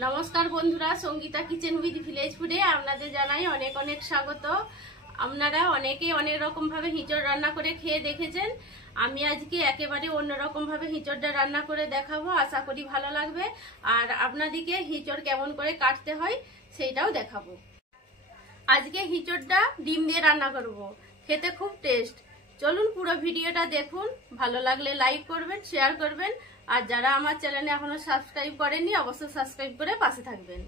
নমস্কার বন্ধুরা, Sangeeta kitchen with village ফুডে আপনাদের জানাই অনেক অনেক স্বাগত। আপনারা অনেকেই অনেক রকম ভাবে হিঁচড় রান্না করে খেয়ে দেখেছেন। আমি আজকে একেবারে অন্যরকম ভাবে হিঁচড়টা রান্না করে দেখাবো, আশা করি ভালো লাগবে। আর আপনাদেরকে হিঁচড় কেমন করে কাটতে হয় সেইটাও দেখাবো। আজকে হিঁচড়টা ডিম দিয়ে রান্না করব, খেতে খুব টেস্ট। চলুন পুরো ভিডিওটা দেখুন, ভালো লাগলে লাইক করবেন, শেয়ার করবেন। আর যারা আমার চ্যানেলে এখনো সাবস্ক্রাইব করেননি অবশ্যই সাবস্ক্রাইব করে পাশে থাকবেন।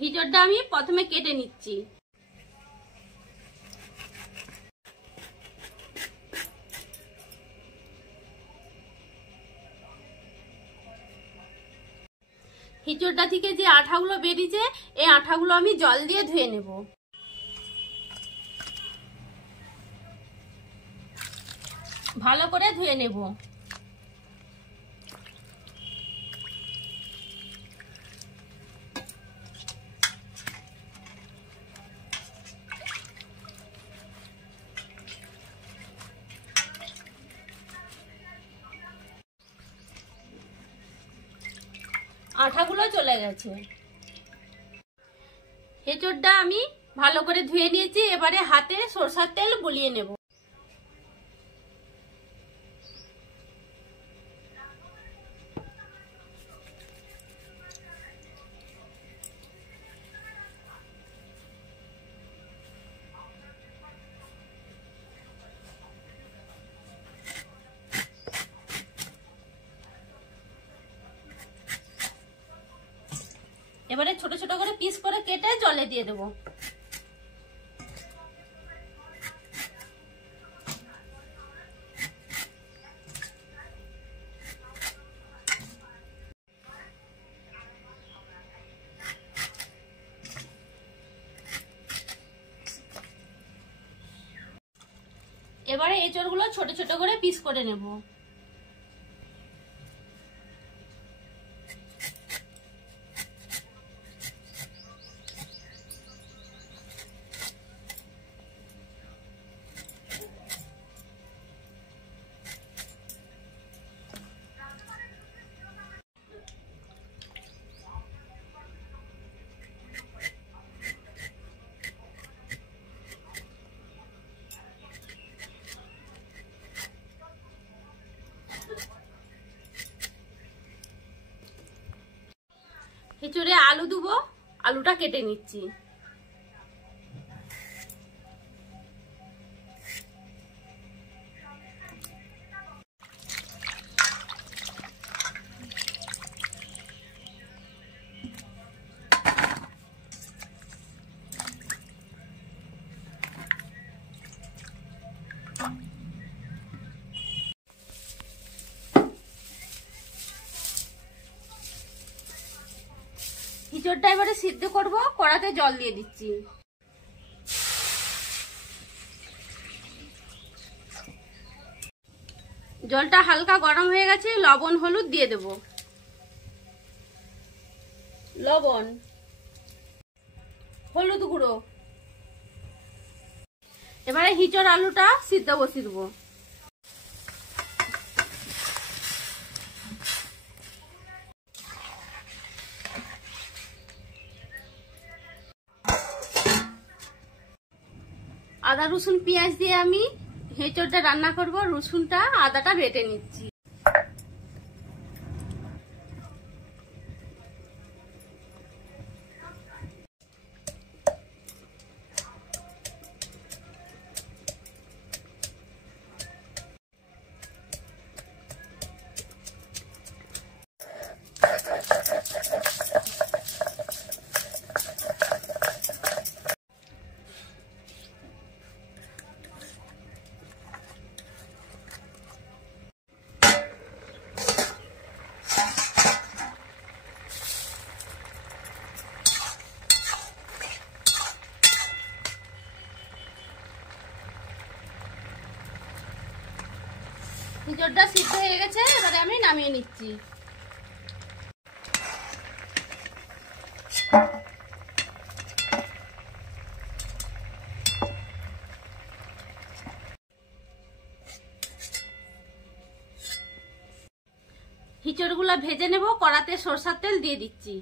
হিঁচড়টা আমি প্রথমে কেটে নিচ্ছি। হিঁচড়টা থেকে যে আঠাগুলো বেরিয়েছে এই আঠাগুলো আমি জল দিয়ে ধুয়ে নেব। ভালো করে ধুয়ে নেব। আঠাগুলো চলে গেছে। হিঁচড়টা আমি ভালো করে ধুয়ে নিয়েছি। এবারে হাতে সরষের তেল বুলিয়ে নেব। এবারে ছোট ছোট করে পিস করে কেটে জলে দিয়ে দেবো। এবারে এঁচড়গুলো ছোট ছোট করে পিস করে নেব। হিঁচড়ে আলু দেবো, আলুটা কেটে নিচ্ছি। হিঁচড়টা এবারে সিদ্ধ করব, কড়াতে জল দিয়ে দিচ্ছি। জলটা হালকা গরম হয়ে গেছে, লবণ হলুদ দিয়ে দেব। লবণ, হলুদ গুঁড়ো। এবারে হিঁচড় আলুটা সিদ্ধ বসিয়ে দেবো। আদা রসুন পেঁয়াজ দিয়ে আমি হিঁচড়টা রান্না করব। রসুনটা আদাটা বেটে নিচ্ছি। হিঁচড়টা সিদ্ধ হয়ে গেছে, এবারে আমি নামিয়ে নিচ্ছি। হিঁচড়গুলো ভেজে নেব। কড়াতে সরষের তেল দিয়ে দিচ্ছি।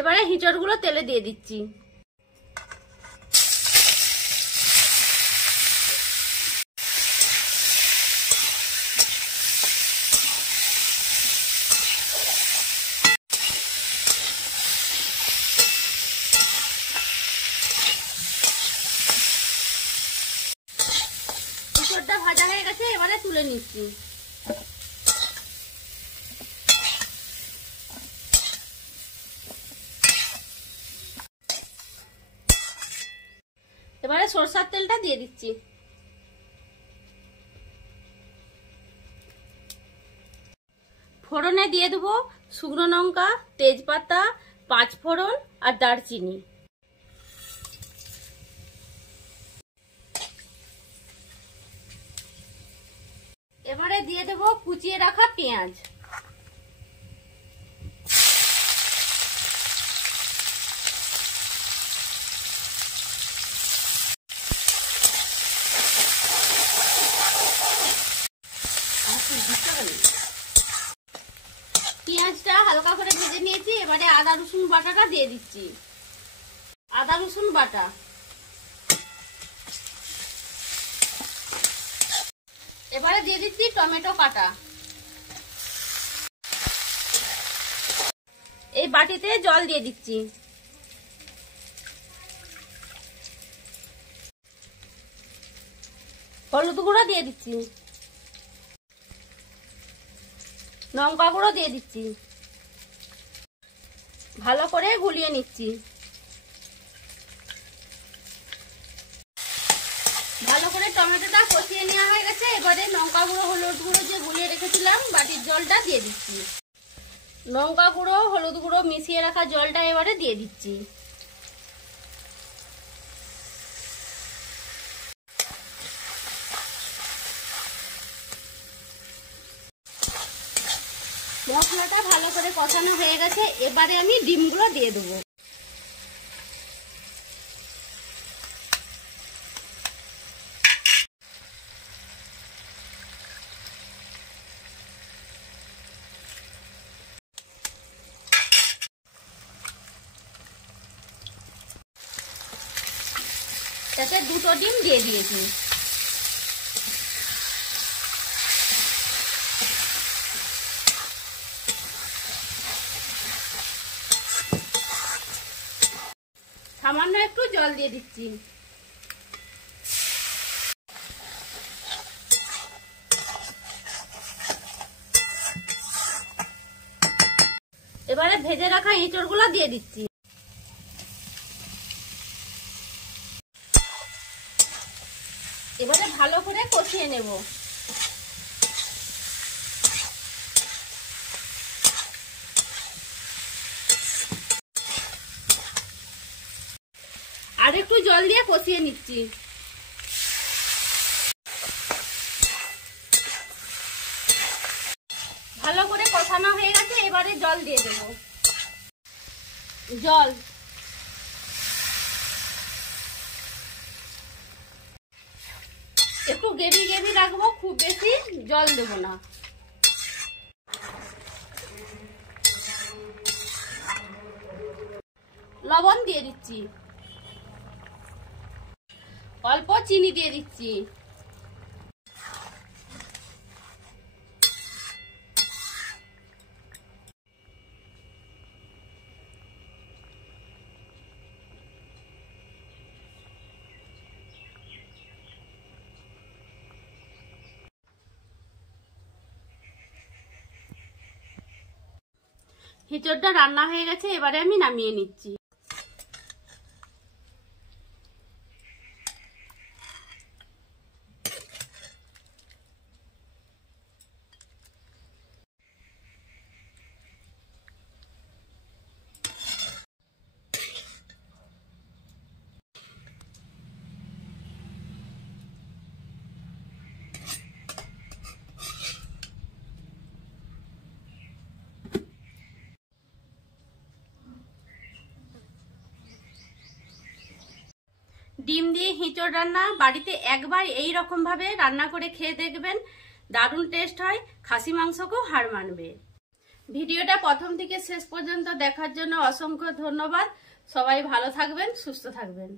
এবারে হিঁচড়গুলো তেলে দিয়ে দিচ্ছি। হিঁচড়টা ভাজা হয়ে গেছে, এবারে তুলে নিচ্ছি। এবারে সরষের তেলটা দিয়ে দিচ্ছি। ফোড়নে দিয়ে দেবো শুকনো লঙ্কা, তেজপাতা, পাঁচফোড়ন আর দারচিনি। এবারে দিয়ে দেবো কুচিয়ে রাখা পেঁয়াজ। পেঁয়াজটা হালকা করে ভেজে নিয়েছি, এবারে আদা রসুন বাটাটা দিয়ে দিচ্ছি। আদা রসুন বাটা, এবারে দিয়ে দিচ্ছি টমেটো কাটা। এই বাটিতে জল দিয়ে দিচ্ছি। হলুদ গুঁড়ো দিয়ে দিচ্ছি, লঙ্কা গুঁড়ো দিয়ে দিচ্ছি। ভালো করে গুলিয়ে নিচ্ছি। ভালো করে টমেটোটা কষিয়ে নেওয়া হয়ে গেছে, এবারে লঙ্কা গুঁড়ো হলুদ গুঁড়ো যে গুলিয়ে রেখেছিলাম বাটির জলটা দিয়ে দিচ্ছি। লঙ্কা গুঁড়ো হলুদ গুঁড়ো মিশিয়ে রাখা জলটা এবারে দিয়ে দিচ্ছি। মশলাটা ভালো করে কষানো হয়ে গেছে, এবারে আমি ডিমগুলো দিয়ে দেবো। তাতে দুটো ডিম দিয়ে দিয়েছি। সামান্য একটু জল দিয়ে দিচ্ছি। এবারে ভেজে রাখা এঁচড়গুলো দিয়ে দিচ্ছি। এবারে ভালো করে কষিয়ে নেব। আর একটু জল দিয়ে কষিয়ে নিচ্ছি। ভালো করে কষানো হয়ে গেছে, এবারে জল দিয়ে দেব। জল একটু গ্রেভি গ্রেভি রাখবো, খুব বেশি জল দেবো না। লবণ দিয়ে দিচ্ছি, অল্প চিনি দিয়ে দিচ্ছি। হিঁচড়টা রান্না হয়ে গেছে, এবারে আমি নামিয়ে নিচ্ছি। ডিম দিয়ে হিঁচড় রান্না বাড়িতে একবার এই রকম ভাবে রান্না করে খেয়ে দেখবেন, দারুণ টেস্ট হয়, খাসি মাংসকেও হার মানবে। ভিডিওটা প্রথম থেকে শেষ পর্যন্ত দেখার জন্য অসংখ্য ধন্যবাদ। সবাই ভালো থাকবেন, সুস্থ থাকবেন।